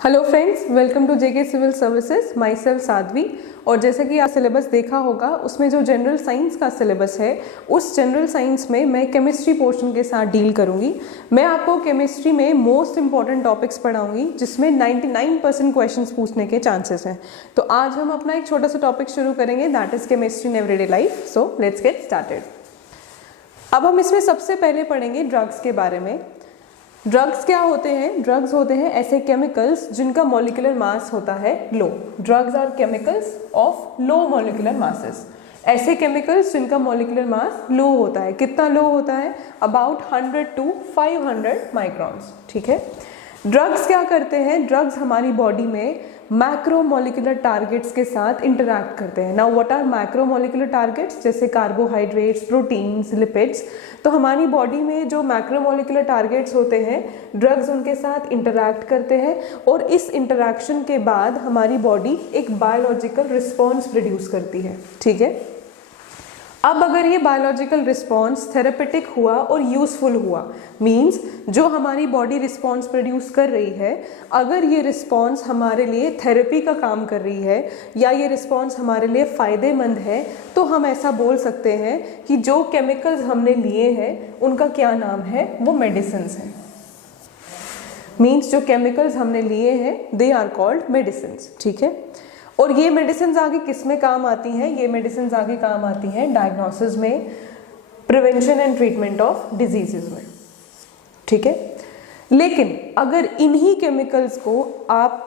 Hello friends, welcome to JK civil services. Myself Sadhvi. और जैसे कि आप सिलेबस देखा होगा, उसमें जो जनरल साइंस का सिलेबस है, उस जनरल साइंस में मैं केमिस्ट्री पोर्शन के साथ डील करूंगी। मैं आपको केमिस्ट्री में मोस्ट इंपॉर्टेंट टॉपिक्स पढ़ाऊंगी जिसमें 99% क्वेश्चंस पूछने के चांसेस हैं। तो आज हम अपना एक छोटा सा टॉपिक शुरू करेंगे, that is chemistry in everyday life. So let's get started. अब हम इसमें सबसे पहले पढ़ेंगे ड्रग्स के बारे में। ड्रग्स क्या होते हैं? ड्रग्स होते हैं ऐसे केमिकल्स जिनका मॉलिक्यूलर मास होता है लो। Drugs are chemicals of low molecular masses. ऐसे केमिकल्स जिनका मॉलिक्यूलर मास लो होता है। कितना लो होता है? About 100 to 500 microns. ठीक है। ड्रग्स क्या करते हैं? ड्रग्स हमारी बॉडी में मैक्रोमोलिकुलर टारगेट्स के साथ इंटरैक्ट करते हैं। Now what are macromolecular targets? जैसे कार्बोहाइड्रेट्स, प्रोटीन्स, लिपिड्स। तो हमारी बॉडी में जो मैक्रोमोलिकुलर टारगेट्स होते हैं, ड्रग्स उनके साथ इंटरैक्ट करते हैं और इस इंटरैक्शन के बाद हमारी बॉडी एक बायोलॉजिकल रिस्पॉन्स प्रोड्यूस करती है। ठीक है। अब अगर ये बायोलॉजिकल रिस्पॉन्स थेरेपेटिक हुआ और यूजफुल हुआ, मींस जो हमारी बॉडी रिस्पॉन्स प्रोड्यूस कर रही है, अगर ये रिस्पॉन्स हमारे लिए थेरेपी का काम कर रही है या ये रिस्पॉन्स हमारे लिए फ़ायदेमंद है, तो हम ऐसा बोल सकते हैं कि जो केमिकल्स हमने लिए हैं उनका क्या नाम है? वो मेडिसिन्स हैं। मींस जो केमिकल्स हमने लिए हैं दे आर कॉल्ड मेडिसिन्स। ठीक है। और ये मेडिसिन आगे किस में काम आती हैं? ये मेडिसिन आगे काम आती हैं डायग्नोसिस में, prevention and treatment of diseases में। ठीक है। लेकिन अगर इन्हीं केमिकल्स को आप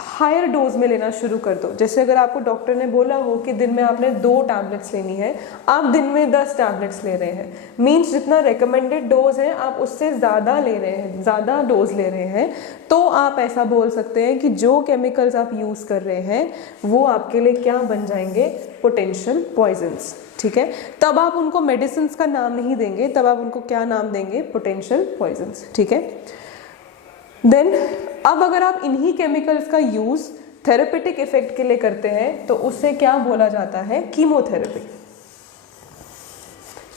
हायर डोज में लेना शुरू कर दो, जैसे अगर आपको डॉक्टर ने बोला हो कि दिन में आपने 2 टैबलेट्स लेनी है, आप दिन में 10 टैबलेट्स ले रहे हैं, मींस जितना रिकमेंडेड डोज है आप उससे ज़्यादा ले रहे हैं, ज़्यादा डोज ले रहे हैं, तो आप ऐसा बोल सकते हैं कि जो केमिकल्स आप यूज़ कर रहे हैं वो आपके लिए क्या बन जाएंगे? Potential poisons. ठीक है। तब आप उनको मेडिसिन का नाम नहीं देंगे, तब आप उनको क्या नाम देंगे? Potential poisons. ठीक है। देन अब अगर आप इन्हीं केमिकल्स का यूज थेरेपेटिक इफेक्ट के लिए करते हैं तो उसे क्या बोला जाता है? Chemotherapy.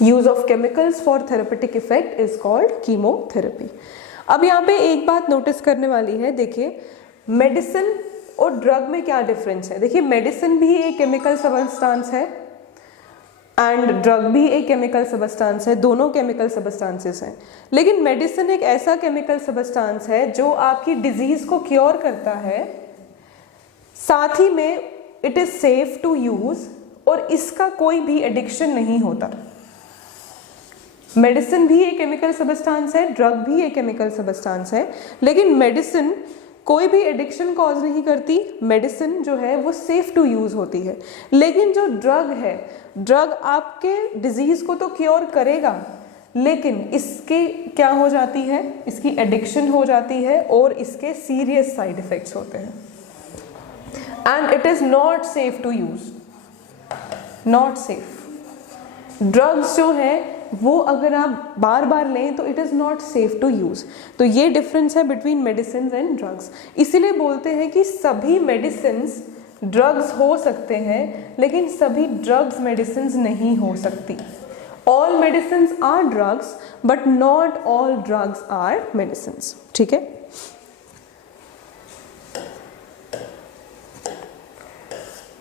Use of chemicals for therapeutic effect is called chemotherapy. अब यहाँ पे एक बात नोटिस करने वाली है, देखिए मेडिसिन और ड्रग में क्या डिफरेंस है। देखिए मेडिसिन भी एक केमिकल सबस्टांस है एंड ड्रग भी एक केमिकल सबस्टांस है, दोनों केमिकल सबस्टांसेस हैं। लेकिन मेडिसिन एक ऐसा केमिकल सबस्टांस है जो आपकी डिजीज को क्योर करता है, साथ ही में it is safe to use और इसका कोई भी एडिक्शन नहीं होता। मेडिसिन भी एक केमिकल सबस्टांस है, ड्रग भी एक केमिकल सबस्टांस है, लेकिन मेडिसिन कोई भी एडिक्शन कॉज नहीं करती। मेडिसिन जो है वो सेफ टू यूज होती है। लेकिन जो ड्रग है, ड्रग आपके डिजीज को तो क्योर करेगा, लेकिन इसके क्या हो जाती है? इसकी एडिक्शन हो जाती है और इसके सीरियस साइड इफेक्ट्स होते हैं and it is not safe to use. Not safe. Drugs जो है वो अगर आप बार बार लें तो it is not safe to use. तो ये डिफरेंस है बिटवीन मेडिसिन एंड ड्रग्स। इसीलिए बोलते हैं कि सभी मेडिसिन्स ड्रग्स हो सकते हैं, लेकिन सभी ड्रग्स मेडिसिन्स नहीं हो सकती। All medicines are drugs but not all drugs are medicines. ठीक है।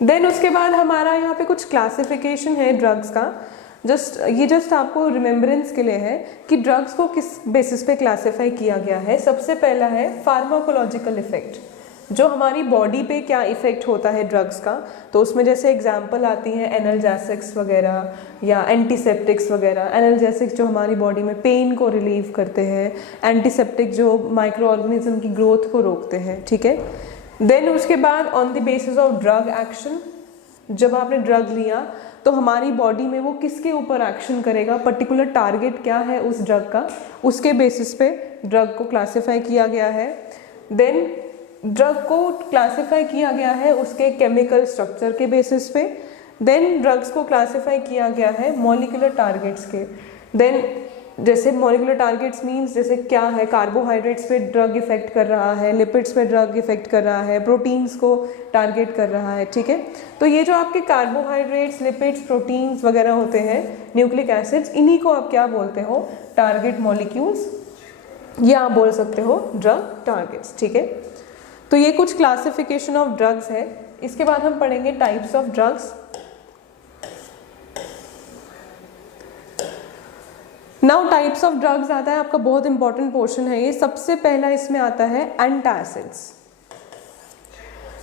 देन उसके बाद हमारा यहाँ पे कुछ क्लासिफिकेशन है ड्रग्स का। जस्ट आपको रिमेम्बरेंस के लिए है कि ड्रग्स को किस बेसिस पे क्लासिफाई किया गया है। सबसे पहला है फार्माकोलॉजिकल इफेक्ट, जो हमारी बॉडी पे क्या इफेक्ट होता है ड्रग्स का। तो उसमें जैसे एग्जांपल आती हैं एनाल्जेसिक्स वगैरह या एंटीसेप्टिक्स वगैरह। एनाल्जेसिक्स जो हमारी बॉडी में पेन को रिलीव करते हैं, एंटीसेप्टिक जो माइक्रो ऑर्गेनिज्म की ग्रोथ को रोकते हैं। ठीक है। देन उसके बाद on the basis of drug action, जब आपने ड्रग लिया तो हमारी बॉडी में वो किसके ऊपर एक्शन करेगा, पर्टिकुलर टारगेट क्या है उस ड्रग का, उसके बेसिस पे ड्रग को क्लासिफाई किया गया है। देन ड्रग को क्लासिफाई किया गया है उसके केमिकल स्ट्रक्चर के बेसिस पे। देन ड्रग्स को क्लासिफाई किया गया है मॉलिक्यूलर टारगेट्स के। देन जैसे मॉलिक्यूलर टारगेट्स मींस जैसे क्या है, कार्बोहाइड्रेट्स पे ड्रग इफेक्ट कर रहा है, लिपिड्स पे ड्रग इफेक्ट कर रहा है, प्रोटीन्स को टारगेट कर रहा है। ठीक है। तो ये जो आपके कार्बोहाइड्रेट्स, लिपिड्स, प्रोटीन्स वगैरह होते हैं, न्यूक्लिक एसिड्स, इन्हीं को आप क्या बोलते हो? टारगेट मॉलिक्यूल्स, या आप बोल सकते हो ड्रग टारगेट्स। ठीक है। तो तो ये कुछ क्लासिफिकेशन ऑफ ड्रग्स है। इसके बाद हम पढ़ेंगे types of drugs. Now types of drugs आता है आपका बहुत इंपॉर्टेंट पोर्शन है ये। सबसे पहला इसमें आता है antacids.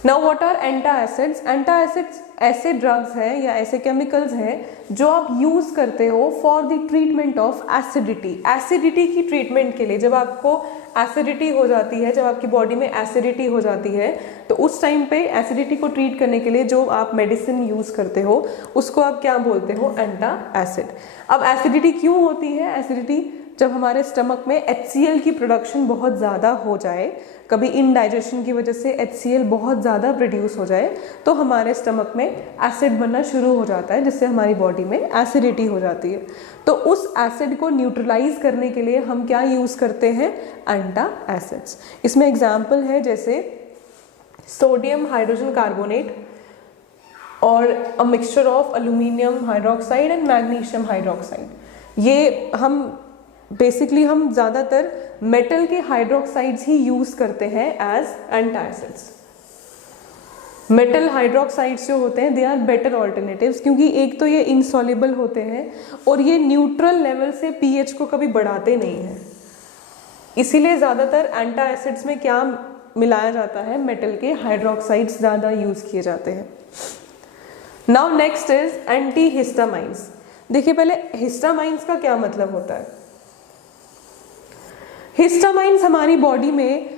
Now what are antacids? Antacids ऐसे ड्रग्स हैं या ऐसे केमिकल्स हैं जो आप यूज करते हो for the treatment of acidity. Acidity की ट्रीटमेंट के लिए, जब आपको एसिडिटी हो जाती है, जब आपकी बॉडी में एसिडिटी हो जाती है, तो उस टाइम पे एसिडिटी को ट्रीट करने के लिए जो आप मेडिसिन यूज करते हो उसको आप क्या बोलते हो? एंटासिड। अब एसिडिटी क्यों होती है? एसिडिटी जब हमारे स्टमक में HCl की प्रोडक्शन बहुत ज़्यादा हो जाए, कभी इनडाइजेशन की वजह से HCl बहुत ज़्यादा प्रोड्यूस हो जाए, तो हमारे स्टमक में एसिड बनना शुरू हो जाता है, जिससे हमारी बॉडी में एसिडिटी हो जाती है। तो उस एसिड को न्यूट्रलाइज करने के लिए हम क्या यूज़ करते हैं? एंटासिड्स। इसमें एग्जाम्पल है जैसे सोडियम हाइड्रोजन कार्बोनेट और a mixture of aluminium hydroxide and magnesium hydroxide. ये हम बेसिकली हम ज़्यादातर मेटल के हाइड्रोक्साइड्स ही यूज़ करते हैं एज एंटासिड्स। मेटल हाइड्रोक्साइड्स जो होते हैं दे आर बेटर ऑल्टरनेटिव्स, क्योंकि एक तो ये इनसॉल्युबल होते हैं और ये न्यूट्रल लेवल से pH को कभी बढ़ाते नहीं हैं। इसीलिए ज़्यादातर एंटासिड्स में क्या मिलाया जाता है? मेटल के हाइड्रोक्साइड्स ज़्यादा यूज़ किए जाते हैं। Now next is antihistamines. देखिए पहले हिस्टामाइंस का क्या मतलब होता है। हिस्टामाइंस हमारी बॉडी में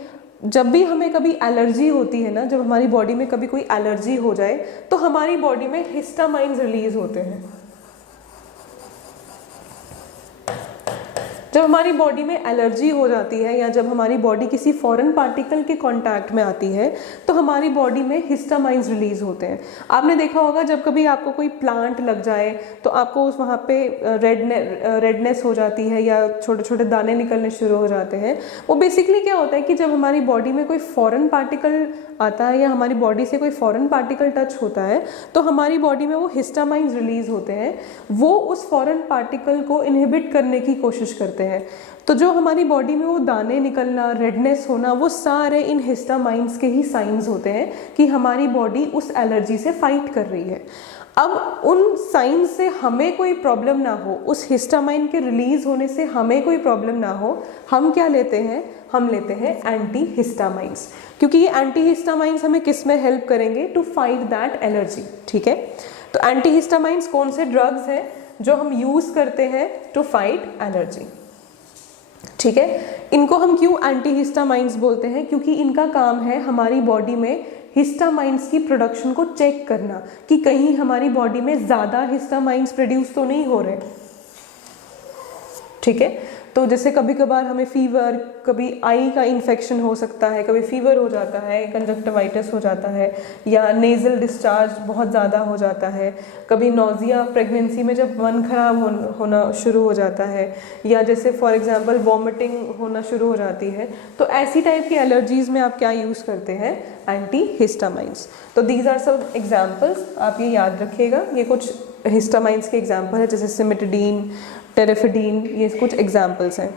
जब भी हमें कभी एलर्जी होती है ना, जब हमारी बॉडी में कभी कोई एलर्जी हो जाए तो हमारी बॉडी में हिस्टामाइंस रिलीज होते हैं। जब हमारी बॉडी में एलर्जी हो जाती है या जब हमारी बॉडी किसी फॉरेन पार्टिकल के कांटेक्ट में आती है तो हमारी बॉडी में हिस्टामाइंस रिलीज होते हैं। आपने देखा होगा जब कभी आपको कोई प्लांट लग जाए तो आपको उस वहाँ पे रेडनेस हो जाती है या छोटे छोटे दाने निकलने शुरू हो जाते हैं। वो बेसिकली क्या होता है कि जब हमारी बॉडी में कोई फॉरेन पार्टिकल आता है या हमारी बॉडी से कोई फॉरेन पार्टिकल टच होता है तो हमारी बॉडी में वो हिस्टामाइंस रिलीज होते हैं। वो उस फॉरेन पार्टिकल को इनहिबिट करने की कोशिश करते हैं। तो जो हमारी बॉडी में वो दाने निकलना, रेडनेस होना, वो सारे इन हिस्टामाइंस के ही साइंस होते हैं कि हमारी बॉडी उस एलर्जी से फाइट कर रही है। अब उन साइंस से हमें कोई प्रॉब्लम ना हो, उस हिस्टामाइन के रिलीज होने से हमें कोई प्रॉब्लम ना हो, हम क्या लेते हैं? हम लेते हैं एंटी हिस्टामाइंस, क्योंकि ये एंटी हिस्टामाइंस हमें किस में हेल्प करेंगे? To fight that allergy. ठीक है, तो एंटी हिस्टामाइंस कौन से ड्रग्स हैं जो हम यूज करते हैं टू फाइट एलर्जी? ठीक है, इनको हम क्यों एंटीहिस्टामाइंस बोलते हैं? क्योंकि इनका काम है हमारी बॉडी में हिस्टामाइंस की प्रोडक्शन को चेक करना कि कहीं हमारी बॉडी में ज़्यादा हिस्टामाइंस प्रोड्यूस तो नहीं हो रहे। ठीक है, तो जैसे कभी कभार हमें फीवर, कभी आई का इन्फेक्शन हो सकता है, कभी फीवर हो जाता है, कंजक्टिवाइटिस हो जाता है, या नेज़ल डिस्चार्ज बहुत ज़्यादा हो जाता है, कभी नोज़िया प्रेगनेंसी में जब मन खराब होना शुरू हो जाता है, या जैसे फॉर एग्जांपल वॉमिटिंग होना शुरू हो जाती है, तो ऐसी टाइप की एलर्जीज़ में आप क्या यूज़ करते हैं? एंटी हिस्टामाइंस। तो दीज आर सम एग्जाम्पल्स, आप ये याद रखिएगा। ये कुछ हिस्टामाइंस के एग्जाम्पल है, जैसे सिमिटिडीन, टेरेफिडीन, ये कुछ एग्जाम्पल्स हैं।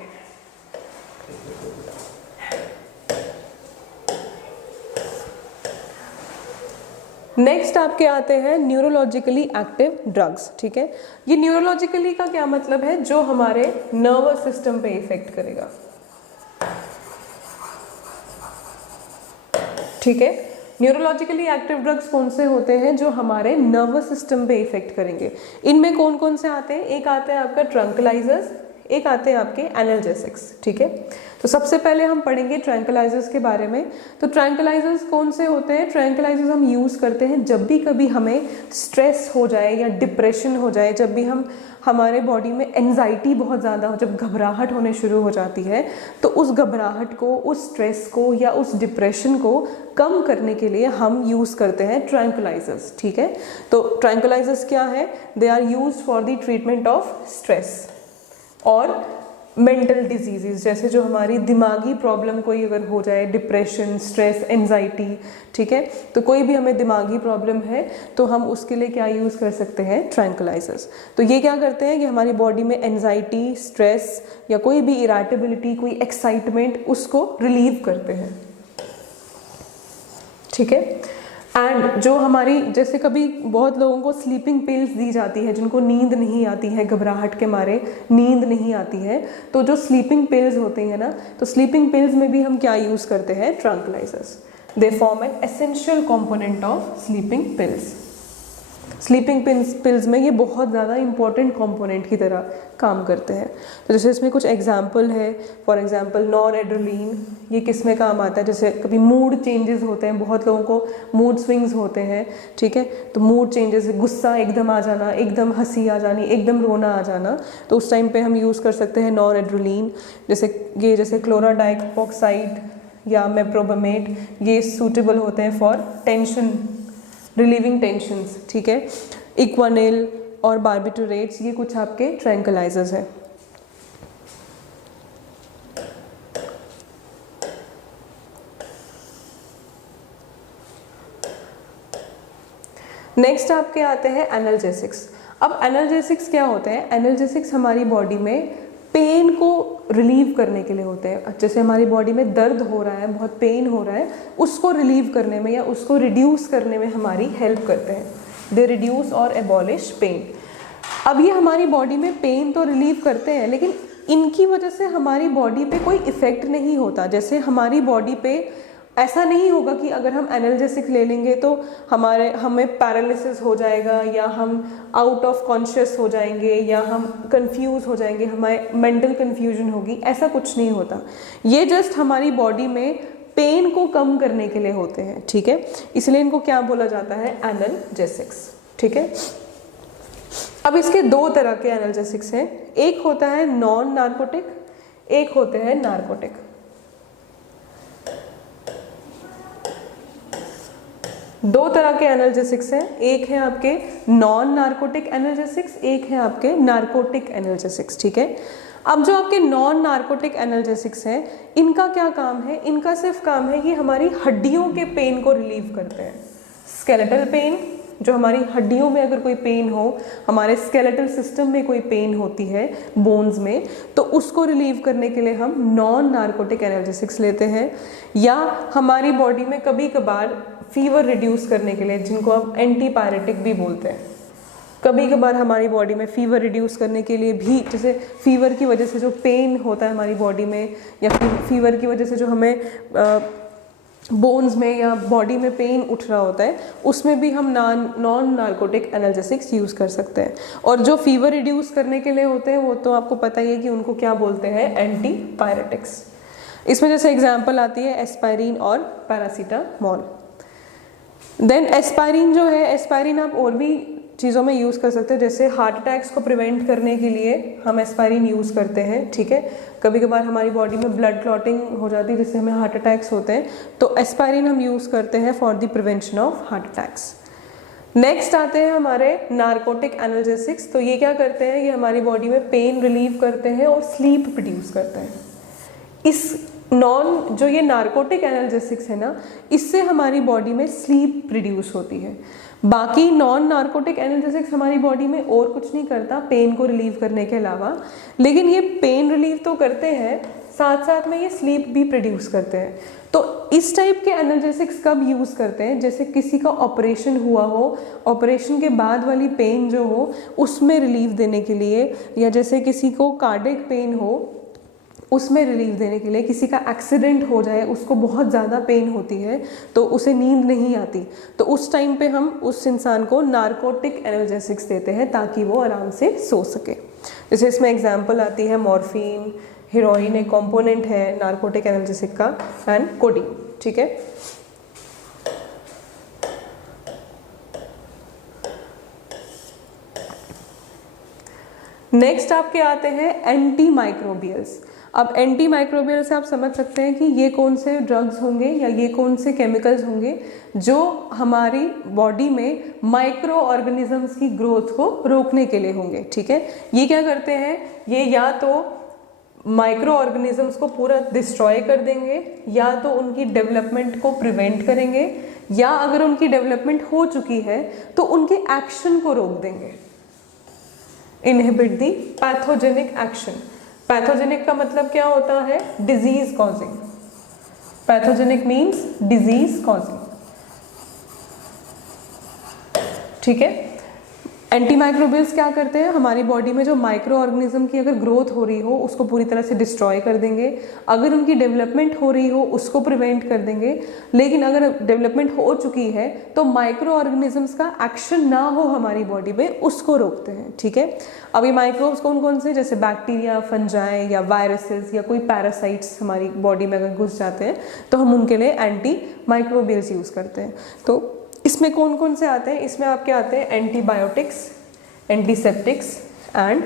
नेक्स्ट आपके आते हैं न्यूरोलॉजिकली एक्टिव ड्रग्स। ठीक है, ये न्यूरोलॉजिकली का क्या मतलब है? जो हमारे नर्वस सिस्टम पे इफेक्ट करेगा। ठीक है, न्यूरोलॉजिकली एक्टिव ड्रग्स कौन से होते हैं? जो हमारे नर्वस सिस्टम पे इफेक्ट करेंगे। इनमें कौन कौन से आते हैं? एक आते हैं आपका ट्रैंक्विलाइजर्स, एक आते हैं आपके एनाल्जेसिक्स। ठीक है, तो सबसे पहले हम पढ़ेंगे ट्रैंक्विलाइजर्स के बारे में। तो ट्रैंक्विलाइजर्स कौन से होते हैं? ट्रैंक्विलाइजर्स हम यूज़ करते हैं जब भी कभी हमें स्ट्रेस हो जाए या डिप्रेशन हो जाए, जब भी हमारे बॉडी में एंजाइटी बहुत ज़्यादा हो, जब घबराहट होने शुरू हो जाती है, तो उस घबराहट को, उस स्ट्रेस को या उस डिप्रेशन को कम करने के लिए हम यूज़ करते हैं ट्रैंक्विलाइजर्स। ठीक है, तो ट्रैंक्विलाइजर्स क्या है? They are used for the treatment of stress और मेंटल डिजीजेस, जैसे जो हमारी दिमागी प्रॉब्लम कोई अगर हो जाए, डिप्रेशन, स्ट्रेस, एंजाइटी। ठीक है, तो कोई भी हमें दिमागी प्रॉब्लम है तो हम उसके लिए क्या यूज़ कर सकते हैं? ट्रैंक्विलाइजर्स। तो ये क्या करते हैं कि हमारी बॉडी में एंजाइटी, स्ट्रेस या कोई भी इरिटेबिलिटी, कोई एक्साइटमेंट, उसको रिलीव करते हैं। ठीक है। एंड जो हमारी, जैसे कभी बहुत लोगों को स्लीपिंग पिल्स दी जाती है जिनको नींद नहीं आती है, घबराहट के मारे नींद नहीं आती है, तो जो स्लीपिंग पिल्स होते हैं ना, तो स्लीपिंग पिल्स में भी हम क्या यूज़ करते हैं, tranquillisers. They form an essential component of sleeping pills. Sleeping pills में ये बहुत ज़्यादा इंपॉर्टेंट कंपोनेंट की तरह काम करते हैं। तो जैसे इसमें कुछ एग्जांपल है, फॉर एग्जांपल नॉरएड्रेनालिन, ये किस में काम आता है, जैसे कभी मूड चेंजेस होते हैं, बहुत लोगों को मूड स्विंग्स होते हैं, ठीक है, तो मूड चेंजेस, गुस्सा एकदम आ जाना, एकदम हंसी आ जानी, एकदम रोना आ जाना, तो उस टाइम पे हम यूज़ कर सकते हैं नॉरएड्रेनालिन। जैसे क्लोराडाइऑक्साइड या मेप्रोबामेट, ये सूटेबल होते हैं फॉर टेंशन, रिलीविंग टेंशन्स, ठीक है। इक्वानिल और बार्बिटूरेट्स, ये कुछ आपके ट्रैंक्विलाइजर्स हैं। नेक्स्ट आपके आते हैं एनाल्जेसिक्स। अब एनाल्जेसिक्स क्या होते हैं, एनाल्जेसिक्स हमारी बॉडी में पेन को रिलीव करने के लिए होते हैं। जैसे हमारी बॉडी में दर्द हो रहा है, बहुत पेन हो रहा है, उसको रिलीव करने में या उसको रिड्यूस करने में हमारी हेल्प करते हैं। दे रिड्यूस और एबॉलिश पेन। अब ये हमारी बॉडी में पेन तो रिलीव करते हैं, लेकिन इनकी वजह से हमारी बॉडी पे कोई इफ़ेक्ट नहीं होता। जैसे हमारी बॉडी पे ऐसा नहीं होगा कि अगर हम एनाल्जेसिक ले लेंगे तो हमें पैरालिसिस हो जाएगा, या हम आउट ऑफ कॉन्शियस हो जाएंगे, या हम कंफ्यूज हो जाएंगे, हमारे मेंटल कंफ्यूजन होगी, ऐसा कुछ नहीं होता। ये जस्ट हमारी बॉडी में पेन को कम करने के लिए होते हैं, ठीक है, इसलिए इनको क्या बोला जाता है, एनाल्जेसिक्स, ठीक है। अब इसके दो तरह के एनाल्जेसिक्स हैं, एक होता है नॉन नार्कोटिक, एक होते हैं नार्कोटिक। दो तरह के एनाल्जेसिक्स हैं, एक है आपके नॉन नार्कोटिक एनाल्जेसिक्स, एक है आपके नार्कोटिक एनाल्जेसिक्स, ठीक है। अब जो आपके नॉन नार्कोटिक एनाल्जेसिक्स हैं, इनका क्या काम है, इनका सिर्फ काम है कि हमारी हड्डियों के पेन को रिलीव करते हैं। स्केलेटल पेन, जो हमारी हड्डियों में अगर कोई पेन हो, हमारे स्केलेटल सिस्टम में कोई पेन होती है बोन्स में, तो उसको रिलीव करने के लिए हम नॉन नार्कोटिक एनाल्जेसिक्स लेते हैं। या हमारी बॉडी में कभी कभार फीवर रिड्यूस करने के लिए, जिनको हम एंटीपायरेटिक भी बोलते हैं, कभी कभार हमारी बॉडी में फीवर रिड्यूस करने के लिए भी, जैसे फीवर की वजह से जो पेन होता है हमारी बॉडी में, या फीवर की वजह से जो हमें बोन्स में या बॉडी में पेन उठ रहा होता है, उसमें भी हम नॉन नार्कोटिक एनाल्जेसिक्स यूज़ कर सकते हैं। और जो फीवर रिड्यूस करने के लिए होते हैं, वो तो आपको पता ही है कि उनको क्या बोलते हैं, एंटीपायरेटिक्स। इसमें जैसे एग्जाम्पल आती है एस्पाइरिन और पैरासीटामोल। देन एस्पाइरिन जो है, एस्पाइरिन आप और भी चीज़ों में यूज़ कर सकते हैं, जैसे हार्ट अटैक्स को प्रिवेंट करने के लिए हम एस्पाइरिन यूज़ करते हैं, ठीक है। कभी कभार हमारी बॉडी में ब्लड क्लॉटिंग हो जाती है, जिससे हमें हार्ट अटैक्स होते हैं, तो एस्पाइरिन हम यूज़ करते हैं for the prevention of heart attacks. Next आते हैं हमारे नार्कोटिक एनाल्जेसिक्स। तो ये क्या करते हैं, ये हमारी बॉडी में पेन रिलीव करते हैं और स्लीप प्रोड्यूस करते हैं। जो ये नार्कोटिक एनाल्जेसिक्स है ना, इससे हमारी बॉडी में स्लीप प्रोड्यूस होती है। बाकी नॉन नार्कोटिक एनाल्जेसिक्स हमारी बॉडी में और कुछ नहीं करता पेन को रिलीव करने के अलावा, लेकिन ये पेन रिलीव तो करते हैं, साथ साथ में ये स्लीप भी प्रोड्यूस करते हैं। तो इस टाइप के एनाल्जेसिक्स कब यूज़ करते हैं, जैसे किसी का ऑपरेशन हुआ हो, ऑपरेशन के बाद वाली पेन जो हो उसमें रिलीफ देने के लिए, या जैसे किसी को कार्डियक पेन हो उसमें रिलीफ देने के लिए, किसी का एक्सीडेंट हो जाए, उसको बहुत ज़्यादा पेन होती है तो उसे नींद नहीं आती, तो उस टाइम पे हम उस इंसान को नार्कोटिक एनाल्जेसिक्स देते हैं ताकि वो आराम से सो सके। जैसे इसमें एग्जांपल आती है मॉर्फिन, हेरोइन एक कंपोनेंट है नार्कोटिक एनाल्जेसिक का, एंड कोडीन, ठीक है। नेक्स्ट आपके आते हैं एंटी माइक्रोबियल्स। अब एंटी माइक्रोबियल से आप समझ सकते हैं कि ये कौन से ड्रग्स होंगे या ये कौन से केमिकल्स होंगे जो हमारी बॉडी में माइक्रो ऑर्गेनिजम्स की ग्रोथ को रोकने के लिए होंगे, ठीक है। ये क्या करते हैं, ये या तो माइक्रो ऑर्गेनिजम्स को पूरा डिस्ट्रॉय कर देंगे, या तो उनकी डेवलपमेंट को प्रिवेंट करेंगे, या अगर उनकी डेवलपमेंट हो चुकी है तो उनके एक्शन को रोक देंगे। इनहिबिट दी पैथोजेनिक एक्शन। पैथोजेनिक का मतलब क्या होता है, disease causing. Pathogenic means disease causing. ठीक है। एंटीमाइक्रोबियल्स क्या करते हैं, हमारी बॉडी में जो माइक्रो ऑर्गेनिज्म की अगर ग्रोथ हो रही हो उसको पूरी तरह से डिस्ट्रॉय कर देंगे, अगर उनकी डेवलपमेंट हो रही हो उसको प्रिवेंट कर देंगे, लेकिन अगर डेवलपमेंट हो चुकी है तो माइक्रो ऑर्गेनिजम्स का एक्शन ना हो हमारी बॉडी में उसको रोकते हैं। ठीक है। अब ये माइक्रोब्स कौन कौन से, जैसे बैक्टीरिया, फंजाई या वायरसेस या कोई पैरासाइट्स हमारी बॉडी में अगर घुस जाते हैं तो हम उनके लिए एंटी माइक्रोबियल्स यूज़ करते हैं। तो इसमें कौन कौन से आते हैं, इसमें आपके आते हैं एंटीबायोटिक्स, एंटीसेप्टिक्स एंड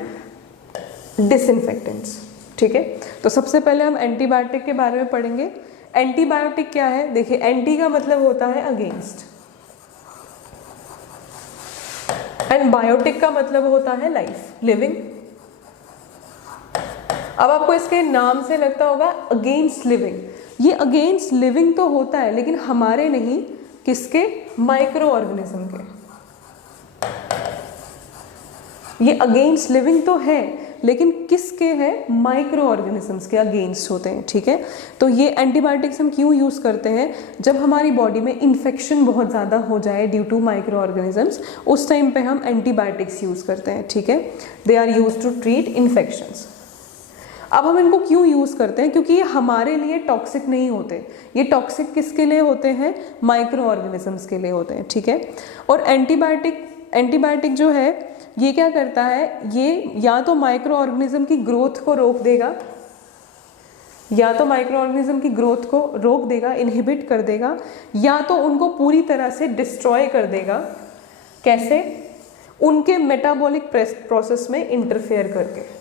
डिसइंफेक्टेंट्स। ठीक है। तो सबसे पहले हम एंटीबायोटिक के बारे में पढ़ेंगे। एंटीबायोटिक क्या है, देखिए एंटी का मतलब होता है अगेंस्ट एंड बायोटिक का मतलब होता है लाइफ, लिविंग। अब आपको इसके नाम से लगता होगा अगेंस्ट लिविंग, ये अगेंस्ट लिविंग तो होता है लेकिन हमारे नहीं, किसके, माइक्रो ऑर्गेनिज्म के। ये अगेंस्ट लिविंग तो है लेकिन किसके है, माइक्रो ऑर्गेनिजम्स के अगेंस्ट होते हैं। ठीक है। तो ये एंटीबायोटिक्स हम क्यों यूज करते हैं, जब हमारी बॉडी में इन्फेक्शन बहुत ज़्यादा हो जाए ड्यू टू माइक्रो ऑर्गेनिजम्स, उस टाइम पे हम एंटीबायोटिक्स यूज करते हैं। ठीक है। They are use to treat infections. अब हम इनको क्यों यूज़ करते हैं, क्योंकि ये हमारे लिए टॉक्सिक नहीं होते, ये टॉक्सिक किसके लिए होते हैं, माइक्रो ऑर्गेनिजम्स के लिए होते हैं। ठीक है। और एंटीबायोटिक जो है ये क्या करता है, ये या तो माइक्रो ऑर्गेनिज्म की ग्रोथ को रोक देगा, या तो माइक्रो ऑर्गेनिज्म की ग्रोथ को रोक देगा, इनहिबिट कर देगा, या तो उनको पूरी तरह से डिस्ट्रॉय कर देगा। कैसे, उनके मेटाबॉलिक प्रोसेस में इंटरफेयर करके।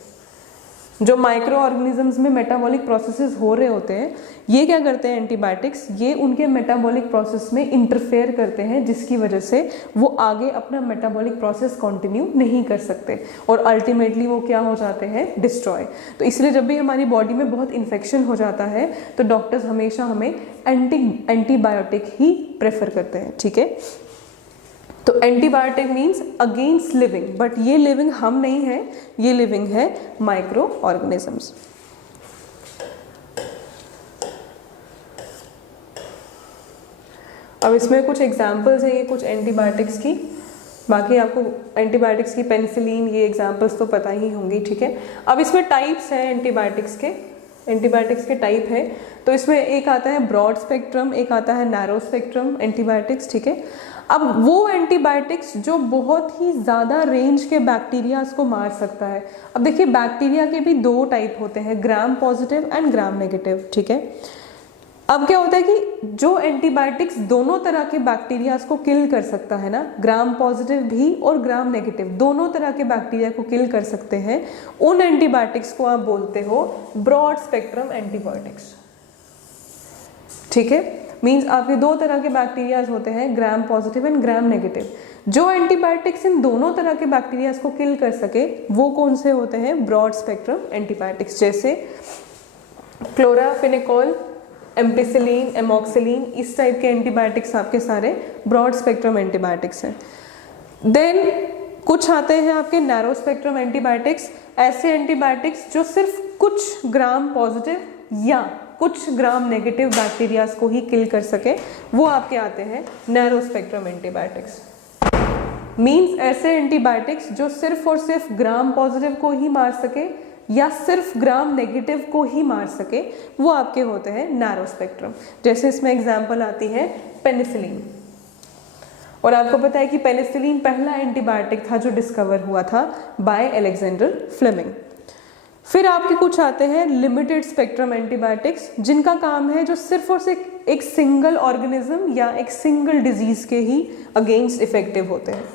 जो माइक्रो ऑर्गेनिजम्स में मेटाबॉलिक प्रोसेसेस हो रहे होते हैं, ये क्या करते हैं एंटीबायोटिक्स, ये उनके मेटाबॉलिक प्रोसेस में इंटरफेयर करते हैं, जिसकी वजह से वो आगे अपना मेटाबॉलिक प्रोसेस कंटिन्यू नहीं कर सकते और अल्टीमेटली वो क्या हो जाते हैं, डिस्ट्रॉय। तो इसलिए जब भी हमारी बॉडी में बहुत इन्फेक्शन हो जाता है तो डॉक्टर्स हमेशा हमें एंटीबायोटिक ही प्रेफर करते हैं। ठीक है। तो antibiotic means against living, but ये लिविंग हम नहीं है, ये लिविंग है माइक्रो ऑर्गेनिजम्स। अब इसमें कुछ एग्जांपल्स हैं ये कुछ एंटीबायोटिक्स की, बाकी आपको एंटीबायोटिक्स की पेनिसिलिन ये एग्जांपल्स तो पता ही होंगी। ठीक है। अब इसमें टाइप्स हैं एंटीबायोटिक्स के टाइप है। तो इसमें एक आता है ब्रॉड स्पेक्ट्रम, एक आता है नैरो स्पेक्ट्रम एंटीबायोटिक्स। ठीक है। अब वो एंटीबायोटिक्स जो बहुत ही ज़्यादा रेंज के बैक्टीरियाज को मार सकता है। अब देखिए बैक्टीरिया के भी दो टाइप होते हैं, gram positive and gram negative. ठीक है। अब क्या होता है कि जो एंटीबायोटिक्स दोनों तरह के बैक्टीरियाज को किल कर सकता है ना, ग्राम पॉजिटिव भी और ग्राम नेगेटिव दोनों तरह के बैक्टीरिया को किल कर सकते हैं, उन एंटीबायोटिक्स को आप बोलते हो ब्रॉड स्पेक्ट्रम एंटीबायोटिक्स। ठीक है। मीन्स आपके दो तरह के बैक्टीरियाज होते हैं, gram positive and gram negative. जो एंटीबायोटिक्स इन दोनों तरह के बैक्टीरियाज को किल कर सके वो कौन से होते हैं, ब्रॉड स्पेक्ट्रम एंटीबायोटिक्स, जैसे क्लोराफेनिकोल, एम्पिसिलिन, एमॉक्सिलिन, इस टाइप के एंटीबायोटिक्स आपके सारे ब्रॉड स्पेक्ट्रम एंटीबायोटिक्स हैं। देन कुछ आते हैं आपके नैरो स्पेक्ट्रम एंटीबायोटिक्स, ऐसे एंटीबायोटिक्स जो सिर्फ कुछ ग्राम पॉजिटिव या कुछ ग्राम नेगेटिव बैक्टीरियाज को ही किल कर सके, वो आपके आते हैं नैरो स्पेक्ट्रम एंटीबायोटिक्स। मीन्स ऐसे एंटीबायोटिक्स जो सिर्फ और सिर्फ ग्राम पॉजिटिव को ही मार सके या सिर्फ ग्राम नेगेटिव को ही मार सके, वो आपके होते हैं नैरो स्पेक्ट्रम। जैसे इसमें एग्जांपल आती है पेनिसिलिन। और आपको पता है कि पेनिसिलिन पहला एंटीबायोटिक था जो डिस्कवर हुआ था बाय अलेक्जेंडर फ्लेमिंग। फिर आपके कुछ आते हैं लिमिटेड स्पेक्ट्रम एंटीबायोटिक्स, जिनका काम है जो सिर्फ और सिर्फ एक सिंगल ऑर्गेनिज्म या एक सिंगल डिजीज के ही अगेंस्ट इफेक्टिव होते हैं।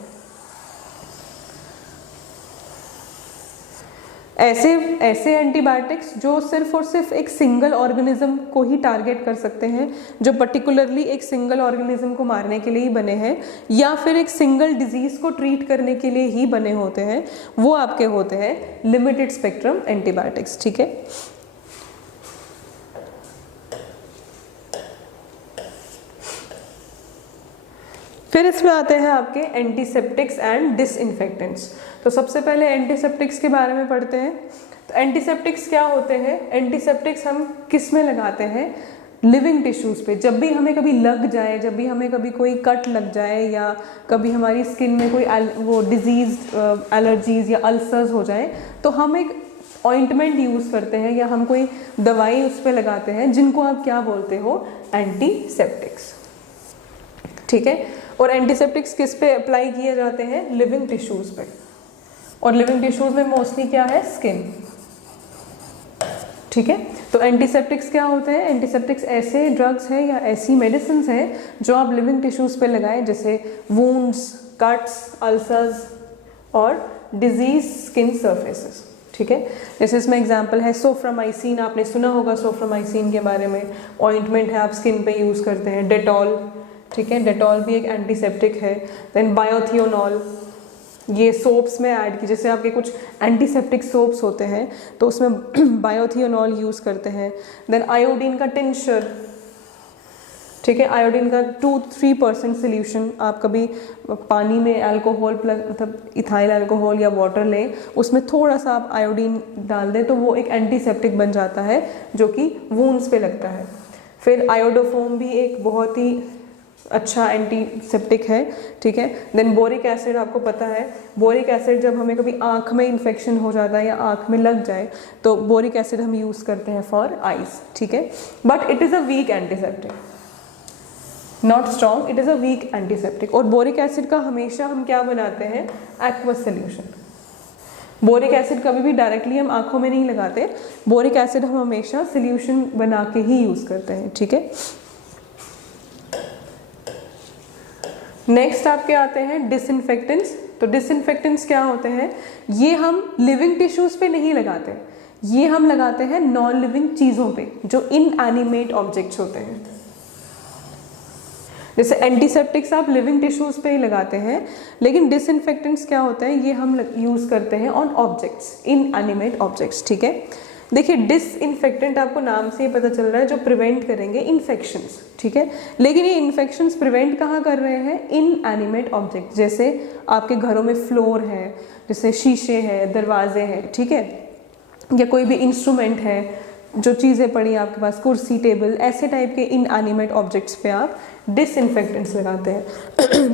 ऐसे एंटीबायोटिक्स जो सिर्फ और सिर्फ एक सिंगल ऑर्गेनिज्म को ही टारगेट कर सकते हैं, जो पर्टिकुलरली एक सिंगल ऑर्गेनिज्म को मारने के लिए ही बने हैं या फिर एक सिंगल डिजीज को ट्रीट करने के लिए ही बने होते हैं, वो आपके होते हैं लिमिटेड स्पेक्ट्रम एंटीबायोटिक्स। ठीक है। फिर इसमें आते हैं आपके एंटीसेप्टिक्स एंड डिसइंफेक्टेंट्स। तो सबसे पहले एंटीसेप्टिक्स के बारे में पढ़ते हैं। तो एंटीसेप्टिक्स क्या होते हैं, एंटीसेप्टिक्स हम किस में लगाते हैं, लिविंग टिश्यूज़ पे। जब भी हमें कभी लग जाए, जब भी हमें कभी कोई कट लग जाए या कभी हमारी स्किन में कोई वो डिजीज़, एलर्जीज़ या अल्सर्स हो जाए, तो हम एक ऑइंटमेंट यूज़ करते हैं या हम कोई दवाई उस पर लगाते हैं, जिनको आप क्या बोलते हो, एंटीसेप्टिक्स। ठीक है, और एंटीसेप्टिक्स किस पे अप्लाई किए जाते हैं, लिविंग टिश्यूज़ पे। और लिविंग टिश्यूज़ में मोस्टली क्या है, स्किन। ठीक है, तो एंटीसेप्टिक्स क्या होते हैं, एंटीसेप्टिक्स ऐसे ड्रग्स हैं या ऐसी मेडिसिन हैं जो आप लिविंग टिश्यूज़ पे लगाएं, जैसे वुंड्स, कट्स, अल्सर्स और डिजीज स्किन सरफेसेस। ठीक है, जैसे इसमें एग्जांपल है सोफ्रामाइसिन, आपने सुना होगा सोफ्रामाइसिन के बारे में, ऑइंटमेंट है, आप स्किन पे यूज़ करते हैं। डेटॉल, ठीक है, डेटॉल भी एक एंटीसेप्टिक है। देन बायोथियोनॉल, ये सोप्स में ऐड की, जैसे आपके कुछ एंटीसेप्टिक सोप्स होते हैं तो उसमें बायोथियोनॉल यूज़ करते हैं। देन आयोडीन का टिंचर, ठीक है, आयोडीन का 2-3% सोल्यूशन, आप कभी पानी में अल्कोहल मतलब इथाइल अल्कोहल या वाटर लें, उसमें थोड़ा सा आप आयोडीन डाल दें तो वो एक एंटीसेप्टिक बन जाता है जो कि वूंड्स पे लगता है। फिर आयोडोफोम भी एक बहुत ही अच्छा एंटीसेप्टिक है। ठीक है, देन बोरिक एसिड, आपको पता है बोरिक एसिड जब हमें कभी आँख में इन्फेक्शन हो जाता है या आँख में लग जाए तो बोरिक एसिड हम यूज़ करते हैं फॉर आइज। ठीक है, but it is a weak antiseptic, not strong, it is a weak antiseptic. और बोरिक एसिड का हमेशा हम क्या बनाते हैं, एक्वस सोल्यूशन। बोरिक एसिड कभी भी डायरेक्टली हम आँखों में नहीं लगाते, बोरिक एसिड हम हमेशा सोल्यूशन बना के ही यूज़ करते हैं। ठीक है, नेक्स्ट आपके आते हैं डिसइंफेक्टेंट्स। तो डिसइंफेक्टेंट्स क्या होते हैं, ये हम लिविंग टिश्यूज़ पे नहीं लगाते, ये हम लगाते हैं नॉन लिविंग चीज़ों पे जो इनएनिमेट ऑब्जेक्ट्स होते हैं। जैसे एंटीसेप्टिक्स आप लिविंग टिश्यूज़ पे ही लगाते हैं, लेकिन डिसइंफेक्टेंट्स क्या होते हैं, ये हम यूज़ करते हैं ऑन ऑब्जेक्ट्स, इनएनिमेट ऑब्जेक्ट्स। ठीक है, देखिए डिसइंफेक्टेंट आपको नाम से ही पता चल रहा है जो प्रिवेंट करेंगे इन्फेक्शंस। ठीक है, लेकिन ये इन्फेक्शंस प्रिवेंट कहाँ कर रहे हैं, इनएनिमेट ऑब्जेक्ट, जैसे आपके घरों में फ्लोर है, जैसे शीशे हैं, दरवाजे हैं, ठीक है, या कोई भी इंस्ट्रूमेंट है, जो चीज़ें पड़ी आपके पास, कुर्सी, टेबल, ऐसे टाइप के इनएनिमेट ऑब्जेक्ट्स पे आप डिसइंफेक्टेंट्स लगाते हैं।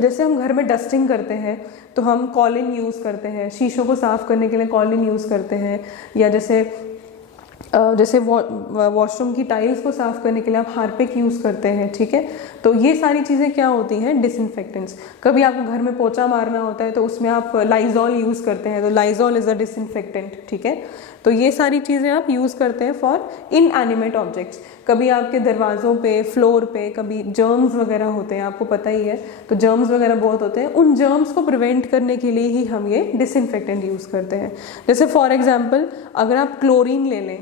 जैसे हम घर में डस्टिंग करते हैं तो हम कॉलिन यूज़ करते हैं, शीशों को साफ़ करने के लिए कॉलिन यूज़ करते हैं, या जैसे वॉशरूम की टाइल्स को साफ़ करने के लिए आप हार्पिक यूज़ करते हैं। ठीक है, तो ये सारी चीज़ें क्या होती हैं, डिसइंफेक्टेंट्स। कभी आपको घर में पोछा मारना होता है तो उसमें आप लाइजॉल यूज़ करते हैं, तो लाइजॉल इज़ अ डिसइंफेक्टेंट। ठीक है, तो ये सारी चीज़ें आप यूज़ करते हैं फॉर इनएनिमेट ऑब्जेक्ट्स। कभी आपके दरवाज़ों पे, फ्लोर पे कभी जर्म्स वगैरह होते हैं, आपको पता ही है, तो जर्म्स वगैरह बहुत होते हैं, उन जर्म्स को प्रिवेंट करने के लिए ही हम ये डिसइंफेक्टेंट यूज़ करते हैं। जैसे फॉर एग्जांपल अगर आप क्लोरीन ले लें,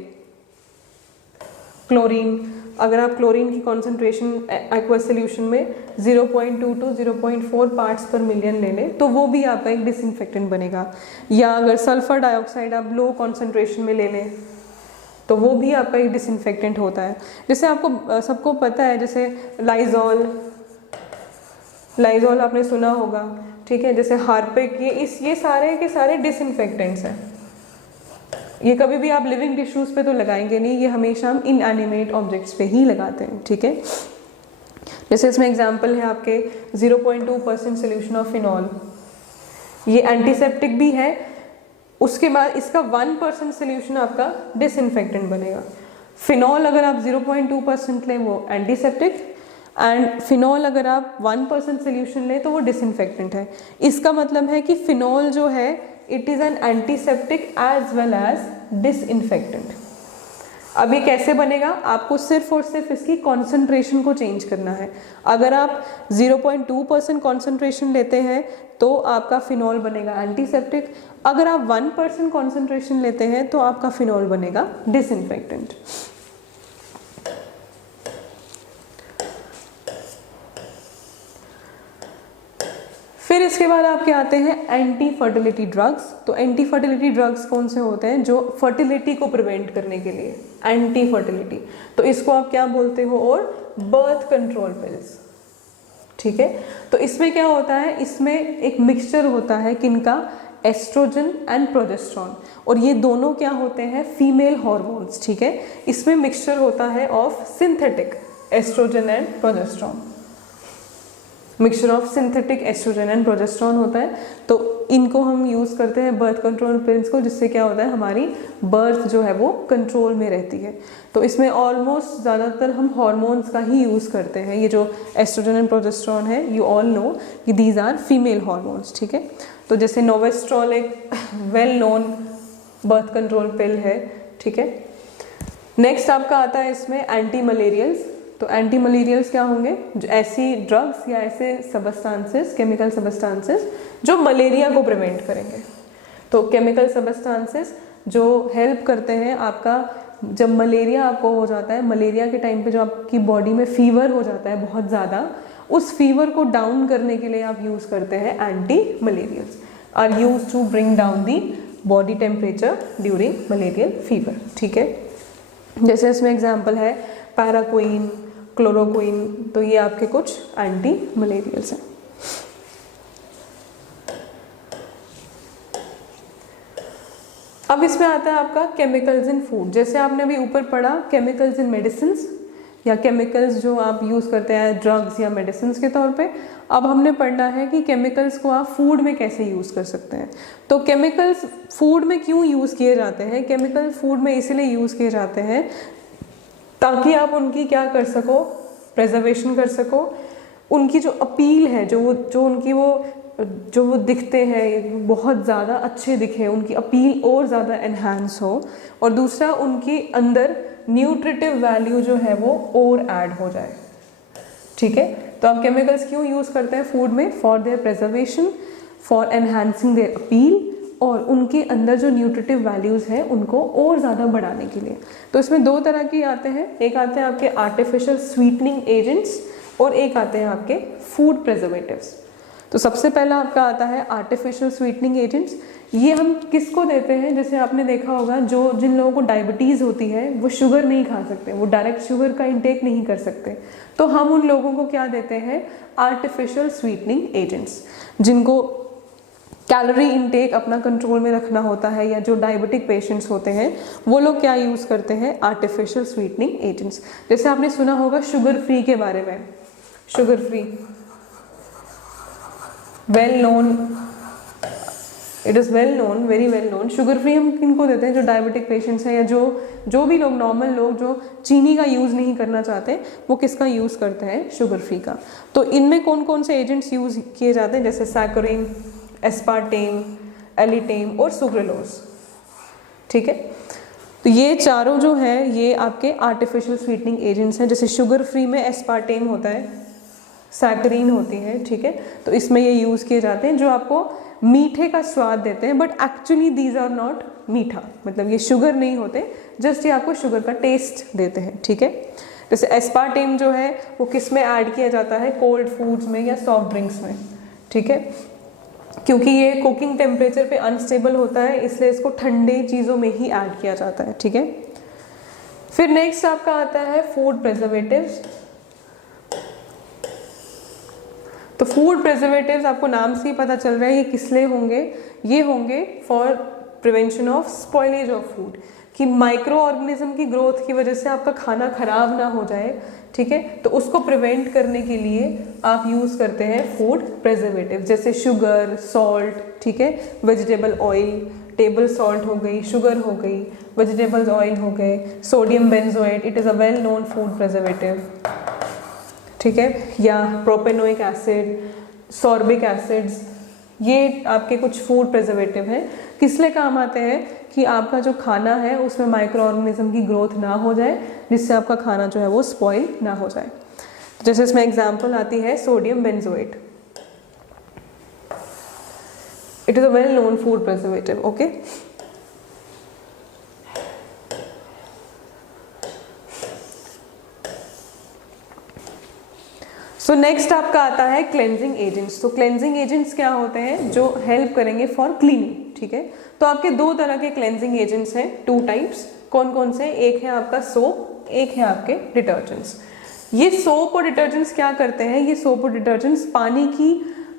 अगर आप क्लोरीन की कॉन्सेंट्रेशन एक्वस सोल्यूशन में 0.2 to 0.4 पार्ट्स पर मिलियन ले लें तो वो भी आपका एक डिसइंफेक्टेंट बनेगा। या अगर सल्फर डाइऑक्साइड आप लो कॉन्सेंट्रेशन में ले लें तो वो भी आपका एक डिसइंफेक्टेंट होता है। जैसे आपको सबको पता है, जैसे लाइजॉल आपने सुना होगा। ठीक है, जैसे हार्पिक, ये सारे के सारे डिसइंफेक्टेंट्स हैं। ये कभी भी आप लिविंग टिश्यूज़ पे तो लगाएंगे नहीं, ये हमेशा हम इनएनिमेट ऑब्जेक्ट्स पे ही लगाते हैं। ठीक है, जैसे इसमें एग्जांपल है आपके 0.2% सोल्यूशन ऑफ फिनॉल, ये एंटीसेप्टिक भी है, उसके बाद इसका 1% सोल्यूशन आपका डिसइंफेक्टेंट बनेगा। फिनॉल अगर आप 0.2% लें वो एंटीसेप्टिक, एंड फिनॉल अगर आप 1% सोल्यूशन लें तो वो डिसइंफेक्टेंट है। इसका मतलब है कि फिनॉल जो है it is an antiseptic as well as disinfectant. अब ये कैसे बनेगा, आपको सिर्फ और सिर्फ इसकी कॉन्सेंट्रेशन को चेंज करना है। अगर आप 0.2% कॉन्सेंट्रेशन लेते हैं तो आपका फिनॉल बनेगा एंटीसेप्टिक, अगर आप 1% कॉन्सेंट्रेशन लेते हैं तो आपका फिनॉल बनेगा डिसइंफेक्टेंट। फिर इसके बाद आपके आते हैं एंटी फर्टिलिटी ड्रग्स। तो एंटी फर्टिलिटी ड्रग्स कौन से होते हैं, जो फर्टिलिटी को प्रिवेंट करने के लिए, एंटी फर्टिलिटी, तो इसको आप क्या बोलते हो, और बर्थ कंट्रोल पिल्स। ठीक है, तो इसमें क्या होता है, इसमें एक मिक्सचर होता है किनका, एस्ट्रोजन एंड प्रोजेस्टेरॉन, और ये दोनों क्या होते हैं, फीमेल हॉर्मोन्स। ठीक है, इसमें मिक्सचर होता है of synthetic estrogen and progesterone, mixture of synthetic estrogen and progesterone होता है। तो इनको हम यूज़ करते हैं बर्थ कंट्रोल पिल्स को, जिससे क्या होता है हमारी बर्थ जो है वो कंट्रोल में रहती है। तो इसमें ऑलमोस्ट ज़्यादातर हम हार्मोन्स का ही यूज़ करते हैं। ये जो एस्ट्रोजन एंड प्रोजेस्टेरॉन है, यू ऑल नो कि दीज आर फीमेल हार्मोन्स, ठीक है। तो जैसे नोवेस्ट्रॉल एक वेल नोन बर्थ कंट्रोल पिल है, ठीक है। नेक्स्ट आपका आता है इसमें एंटी मलेरियल्स। तो एंटी मलेरियल्स क्या होंगे, जो ऐसी ड्रग्स या ऐसे सबस्टांसेस, केमिकल सबस्टांसेस जो मलेरिया को प्रिवेंट करेंगे। तो केमिकल सबस्टांसेस जो हेल्प करते हैं आपका, जब मलेरिया आपको हो जाता है, मलेरिया के टाइम पे जो आपकी बॉडी में फीवर हो जाता है बहुत ज़्यादा, उस फीवर को डाउन करने के लिए आप यूज़ करते हैं anti malarials, are use to bring down the body temperature during malarial fever, ठीक है। जैसे इसमें एग्जाम्पल है पैराक्विन, क्लोरोक्विन, तो ये आपके कुछ एंटी मलेरियल्स हैं। अब इसमें आता है आपका केमिकल्स इन फूड। जैसे आपने अभी ऊपर पढ़ा केमिकल्स इन मेडिसिन्स या केमिकल्स जो आप यूज़ करते हैं ड्रग्स या मेडिसिन्स के तौर पे, अब हमने पढ़ना है कि केमिकल्स को आप फूड में कैसे यूज़ कर सकते हैं। तो केमिकल्स फूड में क्यों यूज़ किए जाते हैं, केमिकल फूड में इसलिए यूज़ किए जाते हैं ताकि आप उनकी क्या कर सको, प्रिजर्वेशन कर सको। उनकी जो अपील है, जो वो दिखते हैं बहुत ज़्यादा अच्छे दिखे, उनकी अपील और ज़्यादा एनहांस हो, और दूसरा उनके अंदर न्यूट्रिटिव वैल्यू जो है वो और ऐड हो जाए, ठीक है। तो आप केमिकल्स क्यों यूज़ करते हैं फूड में, for their preservation, for enhancing their appeal, और उनके अंदर जो न्यूट्रिटिव वैल्यूज़ हैं उनको और ज़्यादा बढ़ाने के लिए। तो इसमें दो तरह के आते हैं, एक आते हैं आपके आर्टिफिशियल स्वीटनिंग एजेंट्स और एक आते हैं आपके फूड प्रिजर्वेटिव्स। तो सबसे पहला आपका आता है आर्टिफिशियल स्वीटनिंग एजेंट्स। ये हम किसको देते हैं, जैसे आपने देखा होगा जिन लोगों को डायबिटीज़ होती है वो शुगर नहीं खा सकते, वो डायरेक्ट शुगर का इंटेक नहीं कर सकते, तो हम उन लोगों को क्या देते हैं, आर्टिफिशियल स्वीटनिंग एजेंट्स। जिनको कैलोरी इंटेक अपना कंट्रोल में रखना होता है या जो डायबिटिक पेशेंट्स होते हैं वो लोग क्या यूज़ करते हैं, आर्टिफिशियल स्वीटनिंग एजेंट्स। जैसे आपने सुना होगा शुगर फ्री के बारे में, sugar free well known, it is well known, very well known. Sugar free हम किनको देते हैं, जो डायबिटिक पेशेंट्स हैं या जो भी लोग, नॉर्मल लोग जो चीनी का यूज़ नहीं करना चाहते, वो किसका यूज़ करते हैं, शुगर फ्री का। तो इनमें कौन कौन से एजेंट्स यूज़ किए जाते हैं, जैसे सैकरिन, एस्पार्टेम, एलिटेम और सुक्रेलोज, ठीक है। तो ये चारों जो है ये आपके आर्टिफिशियल स्वीटनिंग एजेंट्स हैं। जैसे शुगर फ्री में एस्पार्टेम होता है, सैकरीन होती है, ठीक है। तो इसमें ये यूज़ किए जाते हैं जो आपको मीठे का स्वाद देते हैं, but actually these are not मीठा, मतलब ये शुगर नहीं होते, जस्ट ये आपको शुगर का टेस्ट देते हैं, ठीक है। जैसे एस्पार्टेम जो है वो किस में ऐड किया जाता है, कोल्ड फूड्स में या सॉफ्ट ड्रिंक्स में, ठीक है, क्योंकि ये कुकिंग टेम्परेचर पे अनस्टेबल होता है, इसलिए इसको ठंडे चीज़ों में ही ऐड किया जाता है, ठीक है। फिर नेक्स्ट आपका आता है फूड प्रिजर्वेटिव्स। तो फूड प्रिजर्वेटिव्स आपको नाम से ही पता चल रहा है ये किस लिए होंगे, ये होंगे for prevention of spoilage of food, कि माइक्रो ऑर्गेनिज्म की ग्रोथ की वजह से आपका खाना खराब ना हो जाए, ठीक है। तो उसको प्रिवेंट करने के लिए आप यूज़ करते हैं फूड प्रिजर्वेटिव, जैसे शुगर, सॉल्ट, ठीक है, वेजिटेबल ऑयल, टेबल सॉल्ट हो गई, शुगर हो गई, वेजिटेबल्स ऑयल हो गए, sodium benzoate, it is a well known food preservative, ठीक है, या प्रोपेनोइक एसिड, सॉर्बिक एसिड्स, ये आपके कुछ फूड प्रिजर्वेटिव हैं। किस लिए काम आते हैं, कि आपका जो खाना है उसमें माइक्रो ऑर्गेनिज्म की ग्रोथ ना हो जाए, जिससे आपका खाना जो है वो स्पॉइल ना हो जाए। जैसे इसमें एग्जांपल आती है sodium benzoate, it is a well known food preservative, okay. So next आपका आता है क्लेंजिंग एजेंट्स। तो क्लेंजिंग एजेंट्स क्या होते हैं, जो हेल्प करेंगे फॉर क्लीनिंग, ठीक है। तो आपके दो तरह के क्लेंजिंग एजेंट्स हैं, टू टाइप्स, कौन कौन से, एक है आपका सोप, एक है आपके डिटर्जेंट्स। ये सोप और डिटर्जेंट्स क्या करते हैं, ये सोप और डिटर्जेंट्स पानी की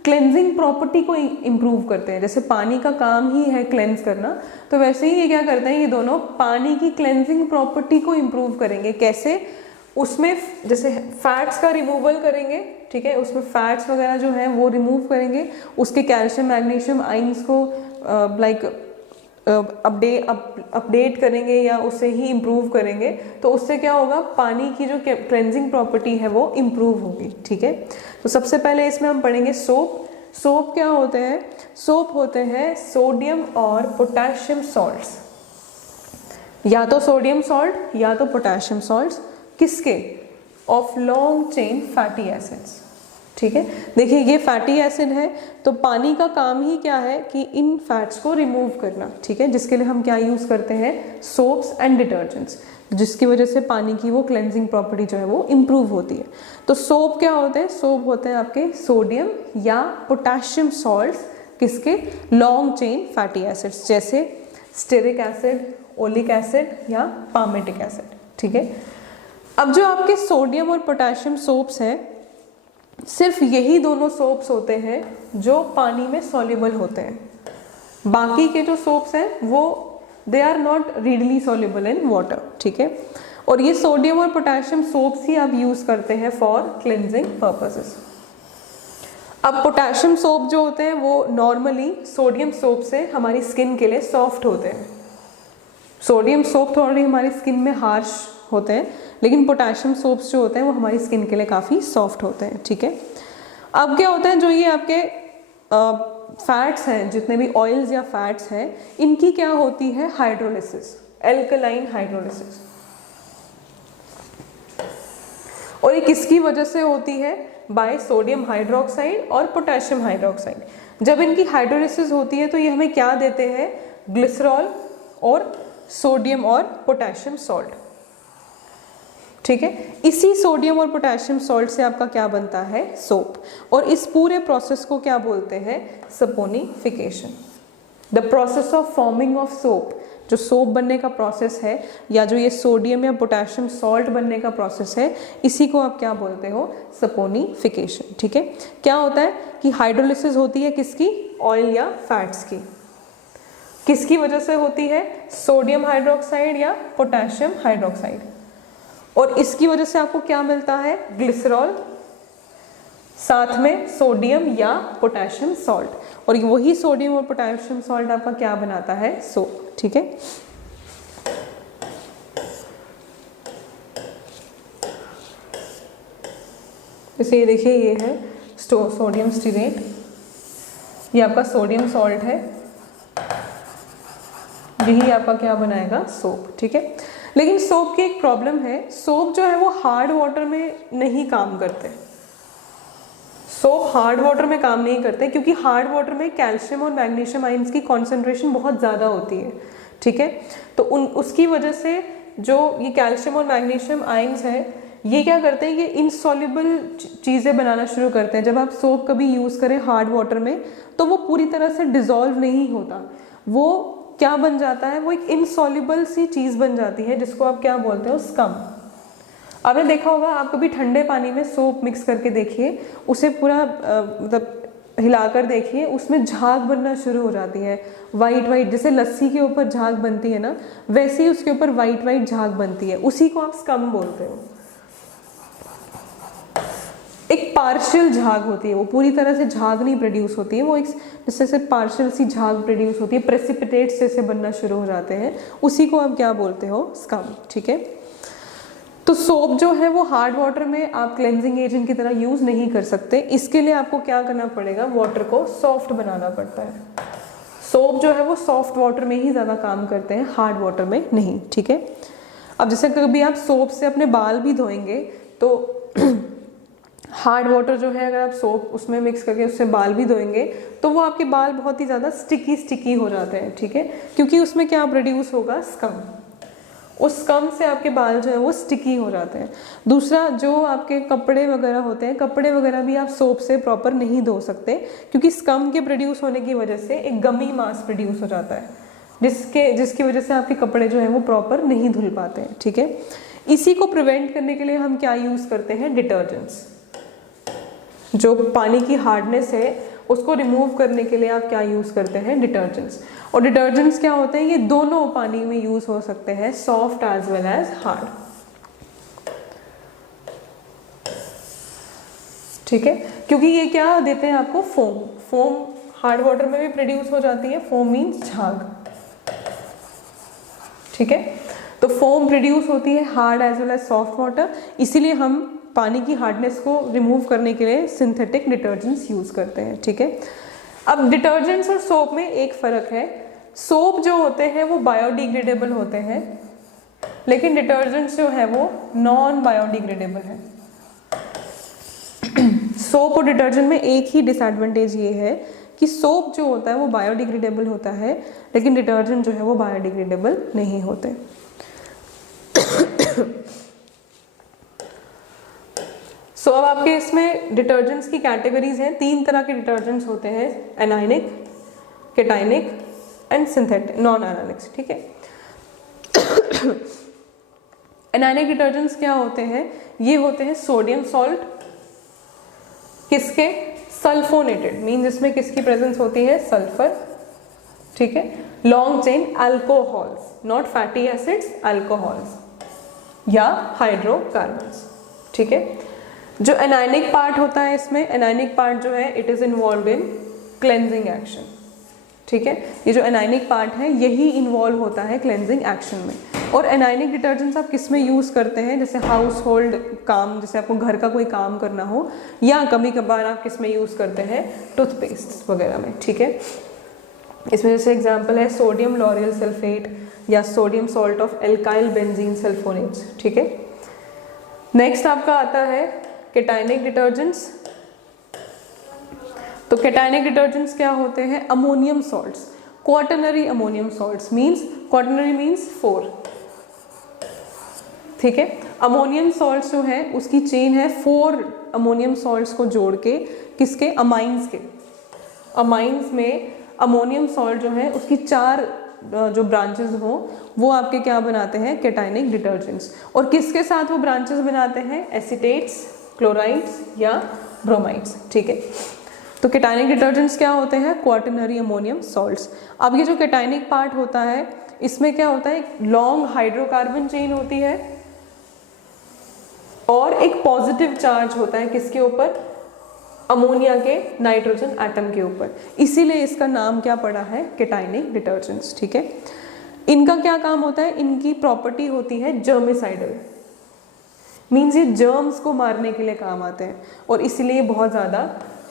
क्लेंजिंग प्रॉपर्टी को इम्प्रूव करते हैं। जैसे पानी का काम ही है क्लेंज करना, तो वैसे ही ये क्या करते हैं, ये दोनों पानी की क्लेंजिंग प्रॉपर्टी को इम्प्रूव करेंगे। कैसे, उसमें जैसे फैट्स का रिमूवल करेंगे, ठीक है, उसमें फैट्स वगैरह जो हैं वो रिमूव करेंगे, उसके कैल्शियम मैग्नीशियम आइंस को लाइक अपडेट करेंगे या उससे ही इम्प्रूव करेंगे, तो उससे क्या होगा, पानी की जो क्लेंजिंग प्रॉपर्टी है वो इम्प्रूव होगी, ठीक है। तो सबसे पहले इसमें हम पढ़ेंगे सोप। सोप क्या होते हैं? सोप होते हैं सोडियम और पोटेशियम सॉल्ट्स, या तो सोडियम सॉल्ट या तो पोटेशियम सॉल्ट्स, किसके? Of long chain fatty acids, ठीक है। देखिए ये फैटी एसिड है, तो पानी का काम ही क्या है कि इन फैट्स को रिमूव करना, ठीक है, जिसके लिए हम क्या यूज़ करते हैं? सोप्स एंड डिटर्जेंट्स, जिसकी वजह से पानी की वो क्लेंजिंग प्रॉपर्टी जो है वो इम्प्रूव होती है। तो सोप क्या होते हैं? सोप होते हैं आपके सोडियम या पोटेशियम सॉल्ट्स, किसके? लॉन्ग चेन फैटी एसिड्स, जैसे स्टेरिक एसिड, ओलिक एसिड या पामेटिक एसिड, ठीक है। अब जो आपके सोडियम और पोटेशियम सोप्स हैं, सिर्फ यही दोनों सोप्स होते हैं जो पानी में सॉल्युबल होते हैं। बाकी के जो सोप्स हैं वो they are not readily soluble in water, ठीक है। और ये सोडियम और पोटेशियम सोप्स ही आप यूज करते हैं फॉर क्लिनजिंग पर्पसेस। अब पोटेशियम सोप जो होते हैं वो नॉर्मली सोडियम सोप से हमारी स्किन के लिए सॉफ्ट होते हैं। सोडियम सोप थोड़ी हमारी स्किन में हार्श होते हैं, लेकिन पोटेशियम सोप्स जो होते हैं वो हमारी स्किन के लिए काफ़ी सॉफ्ट होते हैं, ठीक है। अब क्या होता है, जो ये आपके फैट्स हैं, जितने भी ऑयल्स या फैट्स हैं, इनकी क्या होती है? Hydrolysis, alkaline hydrolysis. और ये किसकी वजह से होती है? बाय सोडियम हाइड्रोक्साइड और पोटेशियम हाइड्रोक्साइड। जब इनकी हाइड्रोलिसिस होती है तो ये हमें क्या देते हैं? ग्लिसरॉल और सोडियम और पोटेशियम सॉल्ट, ठीक है। इसी सोडियम और पोटेशियम सॉल्ट से आपका क्या बनता है? सोप। और इस पूरे प्रोसेस को क्या बोलते हैं? Saponification. The process of forming of soap, जो सोप बनने का प्रोसेस है या जो ये सोडियम या पोटेशियम सॉल्ट बनने का प्रोसेस है, इसी को आप क्या बोलते हो? सपोनिफिकेशन, ठीक है। क्या होता है कि हाइड्रोलिसिस होती है किसकी? ऑयल या फैट्स की। किसकी वजह से होती है? सोडियम हाइड्रोक्साइड या पोटेशियम हाइड्रोक्साइड। और इसकी वजह से आपको क्या मिलता है? ग्लिसरॉल, साथ में सोडियम या पोटेशियम सॉल्ट, और वही सोडियम और पोटेशियम सॉल्ट आपका क्या बनाता है? सोप, ठीक है। जैसे ये देखिए, ये है सोडियम स्टीरेट, ये आपका सोडियम सॉल्ट है, यही आपका क्या बनाएगा? सोप, ठीक है। लेकिन सोप की एक प्रॉब्लम है, सोप जो है वो हार्ड वाटर में नहीं काम करते। सोप हार्ड वाटर में काम नहीं करते क्योंकि हार्ड वाटर में कैल्शियम और मैग्नीशियम आइंस की कॉन्सेंट्रेशन बहुत ज़्यादा होती है, ठीक है। तो उसकी वजह से जो ये कैल्शियम और मैग्नीशियम आइंस है, ये क्या करते हैं? ये इनसॉल्युबल चीज़ें बनाना शुरू करते हैं। जब आप सोप कभी यूज़ करें हार्ड वाटर में तो वो पूरी तरह से डिज़ोल्व नहीं होता, वो क्या बन जाता है? वो एक इनसॉल्युबल सी चीज़ बन जाती है, जिसको आप क्या बोलते हो? स्कम। आपने देखा होगा, आप कभी ठंडे पानी में सोप मिक्स करके देखिए, उसे पूरा मतलब हिलाकर देखिए, उसमें झाग बनना शुरू हो जाती है, वाइट वाइट, जैसे लस्सी के ऊपर झाग बनती है ना, वैसे ही उसके ऊपर वाइट वाइट झाग बनती है, उसी को आप स्कम बोलते हो। एक पार्शियल झाग होती है, वो पूरी तरह से झाग नहीं प्रोड्यूस होती है, वो एक जैसे पार्शियल सी झाग प्रोड्यूस होती है, प्रेसिपिटेट्स जैसे बनना शुरू हो जाते हैं, उसी को आप क्या बोलते हो? स्कम, ठीक है। तो सोप जो है वो हार्ड वाटर में आप क्लेंजिंग एजेंट की तरह यूज नहीं कर सकते। इसके लिए आपको क्या करना पड़ेगा? वाटर को सॉफ्ट बनाना पड़ता है। सोप जो है वो सॉफ्ट वाटर में ही ज़्यादा काम करते हैं, हार्ड वाटर में नहीं, ठीक है। अब जैसे कभी आप सोप से अपने बाल भी धोएंगे तो हार्ड वाटर जो है, अगर आप सोप उसमें मिक्स करके उससे बाल भी धोएंगे तो वो आपके बाल बहुत ही ज़्यादा स्टिकी हो जाते हैं, ठीक है, क्योंकि उसमें क्या प्रोड्यूस होगा? स्कम। उस स्कम से आपके बाल जो है वो स्टिकी हो जाते हैं। दूसरा, जो आपके कपड़े वगैरह होते हैं, कपड़े वगैरह भी आप सोप से प्रॉपर नहीं धो सकते, क्योंकि स्कम के प्रोड्यूस होने की वजह से एक गमी मास प्रोड्यूस हो जाता है, जिसकी वजह से आपके कपड़े जो है वो प्रॉपर नहीं धुल पाते हैं, ठीक है। इसी को प्रिवेंट करने के लिए हम क्या यूज़ करते हैं? डिटर्जेंट्स। जो पानी की हार्डनेस है उसको रिमूव करने के लिए आप क्या यूज़ करते हैं? डिटर्जेंट्स। और डिटर्जेंट्स क्या होते हैं? ये दोनों पानी में यूज़ हो सकते हैं, soft as well as hard. ठीक है, क्योंकि ये क्या देते हैं आपको, फोम। फोम हार्ड वाटर में भी प्रोड्यूस हो जाती है, फोम मीन्स झाग, ठीक है। तो फोम प्रोड्यूस होती है hard as well as soft water, इसीलिए हम पानी की हार्डनेस को रिमूव करने के लिए सिंथेटिक डिटर्जेंट्स यूज करते हैं, ठीक है। अब डिटर्जेंट्स और सोप में एक फर्क है, सोप जो होते हैं वो बायोडिग्रेडेबल होते हैं, लेकिन डिटर्जेंट्स जो है वो नॉन बायोडिग्रेडेबल है। सोप और डिटर्जेंट में एक ही डिसएडवांटेज ये है कि सोप जो होता है वो बायोडिग्रेडेबल होता है, लेकिन डिटर्जेंट जो है वो बायोडिग्रेडेबल नहीं होते। सो अब आपके इसमें डिटर्जेंट्स की कैटेगरीज हैं, 3 तरह के डिटर्जेंट्स होते हैं, anionic, cationic and synthetic, non anionics, ठीक है। एनायनिक डिटर्जेंट्स क्या होते हैं, ये होते हैं सोडियम सॉल्ट, किसके, सल्फोनेटेड, मीन्स इसमें किसकी प्रेजेंस होती है, सल्फर, ठीक है। Long chain alcohols, not fatty acids, alcohols या हाइड्रोकार्बन्स, ठीक है। जो एनायनिक पार्ट होता है इसमें, एनायनिक पार्ट जो है it is involve in cleansing action, ठीक है। ये जो एनायनिक पार्ट है यही इन्वॉल्व होता है क्लेंजिंग एक्शन में। और एनायनिक डिटर्जेंट्स आप किस में यूज़ करते हैं, जैसे हाउस होल्ड काम, जैसे आपको घर का कोई काम करना हो, या कभी कभार आप किस में यूज़ करते हैं, टूथपेस्ट वगैरह में, ठीक है। इसमें जैसे एग्जांपल है सोडियम लॉरियल सल्फेट या sodium salt of alkyl benzene sulphonates, ठीक है। नेक्स्ट आपका आता है केटाइनिक डिटर्जेंट्स। तो केटाइनिक डिटर्जेंट्स क्या होते हैं, ammonium salts, quaternary ammonium salts, means quaternary means 4, ठीक है। अमोनियम सॉल्ट्स जो है उसकी चेन है 4 अमोनियम सॉल्ट्स को जोड़ के, किसके, अमाइंस के। अमाइंस में अमोनियम सॉल्ट जो है उसकी 4 जो ब्रांचेस हो वो आपके क्या बनाते हैं, केटाइनिक डिटर्जेंट्स। और किसके साथ वो ब्रांचेस बनाते हैं, एसीटेट्स, क्लोराइड्स या ब्रोमाइड्स, ठीक है। तो केटाइनिक डिटर्जेंट्स क्या होते हैं, क्वाटरनरी अमोनियम सॉल्ट्स। अब ये जो केटाइनिक पार्ट होता है इसमें क्या होता है, लॉन्ग हाइड्रोकार्बन चेन होती है और एक पॉजिटिव चार्ज होता है किसके ऊपर, अमोनिया के नाइट्रोजन एटम के ऊपर, इसीलिए इसका नाम क्या पड़ा है, केटाइनिक डिटर्जेंट्स, ठीक है। इनका क्या काम होता है, इनकी प्रॉपर्टी होती है जर्मिसाइडल, मीन्स ये जर्म्स को मारने के लिए काम आते हैं और इसीलिए बहुत ज़्यादा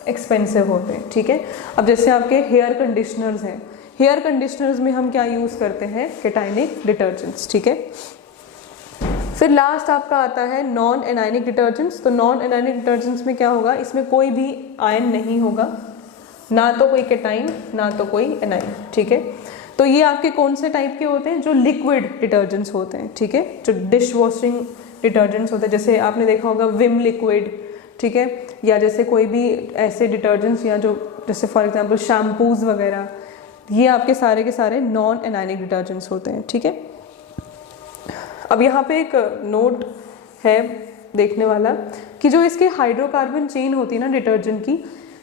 एक्सपेंसिव होते हैं, ठीक है। अब जैसे आपके हेयर कंडीशनर्स हैं, हेयर कंडीशनर्स में हम क्या यूज़ करते हैं, केटाइनिक डिटर्जेंट्स, ठीक है। फिर लास्ट आपका आता है नॉन एनायनिक डिटर्जेंट्स। तो नॉन एनायनिक डिटर्जेंट्स में क्या होगा, इसमें कोई भी आयन नहीं होगा, ना तो कोई केटाइन ना तो कोई एनाइन, ठीक है। तो ये आपके कौन से टाइप के होते हैं, जो लिक्विड डिटर्जेंट्स होते हैं, ठीक है, जो डिश वॉशिंग डिटर्जेंट्स होते हैं, जैसे आपने देखा होगा विम लिक्विड, ठीक है, या जैसे कोई भी ऐसे डिटर्जेंट्स या जो जैसे फॉर एग्जांपल शैम्पूज वगैरह, ये आपके सारे के सारे नॉन एनायनिक डिटर्जेंट्स होते हैं, ठीक है। अब यहाँ पे एक नोट है देखने वाला कि जो इसके हाइड्रोकार्बन चेन होती है ना डिटर्जेंट की,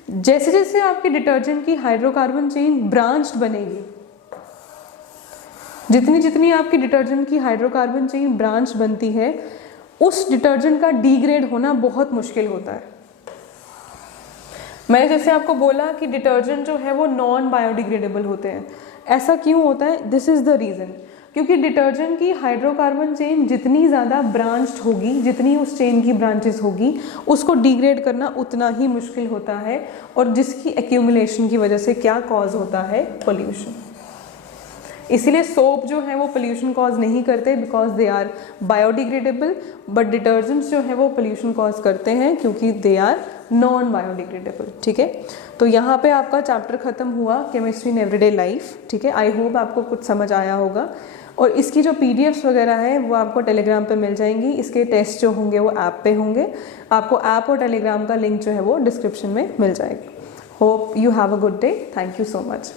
जैसे जैसे आपके डिटर्जेंट की हाइड्रोकार्बन चेन ब्रांच्ड बनेगी, जितनी जितनी आपकी डिटर्जेंट की हाइड्रोकार्बन चेन ब्रांच बनती है, उस डिटर्जेंट का डिग्रेड होना बहुत मुश्किल होता है। मैंने जैसे आपको बोला कि डिटर्जेंट जो है वो नॉन बायोडिग्रेडेबल होते हैं, ऐसा क्यों होता है, दिस इज द रीज़न, क्योंकि डिटर्जेंट की हाइड्रोकार्बन चेन जितनी ज़्यादा ब्रांच्ड होगी, जितनी उस चेन की ब्रांचेस होगी, उसको डिग्रेड करना उतना ही मुश्किल होता है, और जिसकी एक्यूमुलेशन की वजह से क्या कॉज होता है, पोल्यूशन। इसीलिए सोप जो है वो पोल्यूशन कॉज नहीं करते because they are biodegradable, but detergents जो है वो पोल्यूशन कॉज करते हैं क्योंकि दे आर नॉन बायोडिग्रेडेबल, ठीक है। तो यहाँ पे आपका चैप्टर खत्म हुआ केमिस्ट्री इन एवरीडे लाइफ, ठीक है। आई होप आपको कुछ समझ आया होगा, और इसकी जो पीडीएफ्स वगैरह है वो आपको टेलीग्राम पे मिल जाएंगी। इसके टेस्ट जो होंगे वो ऐप पे होंगे, आपको ऐप और टेलीग्राम का लिंक जो है वो डिस्क्रिप्शन में मिल जाएगा। Hope you have a good day, thank you so much.